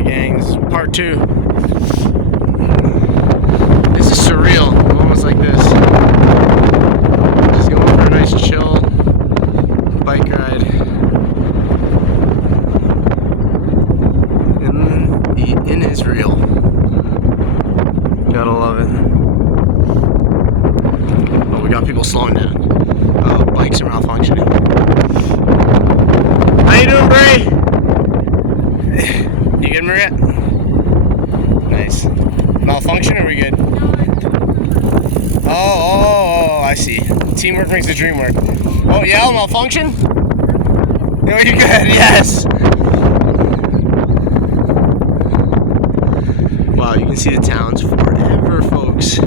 Alright gang, this is part 2. This is surreal, almost like this. Just going for a nice chill bike ride in Israel. Gotta love it. Oh, we got people slowing down. Oh, bikes are malfunctioning. How you doing, Bray? You good, Maria? Nice. Malfunction, or are we good? Oh, I see. Teamwork makes the dream work. Oh, yeah, malfunction? No, you're good, yes! Wow, you can see the towns forever, folks.